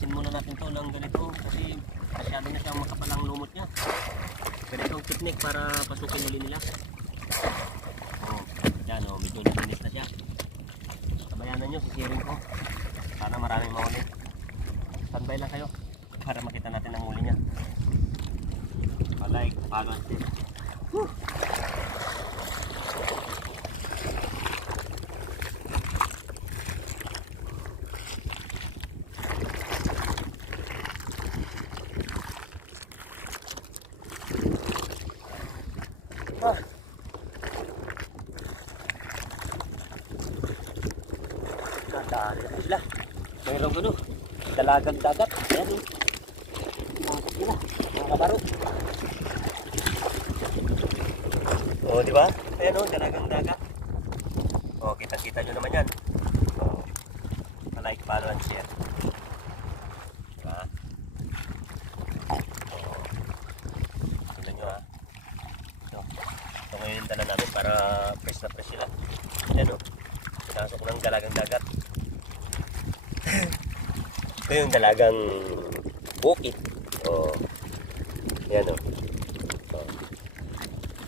Alisin muna natin to ng ganito kasi masyado na siyang makapalang lumot niya. Ganitong technique para pasukin uli nila. Oh, yan oh, medyo natinis na siya. Sabayanan nyo, sisirin ko. Sana maraming mahuli. Standby lang kayo para makita natin ang huli niya. Like, follow and share. Nadali na sila. Mayroong ano, dalagang dagat. Ayan eh. Dagat nila. Mga kabaro. O, di ba? Ayan o, dalagang dagat. O, kita-kita nyo naman yan. O, like, follow, and share. Diba? O, tignan nyo ha. Ito ngayon yung dala namin para fresh na fresh sila. Ayan o. Pinasok ng dalagang dagat. Ito yung dalagang bukit. O, yan o.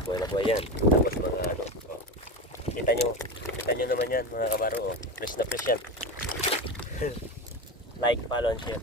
Buhay na buhay yan. Tapos mga ano. O. Kita nyo naman yan mga kabaro. O. Fresh na fresh yan. Like, follow, and share.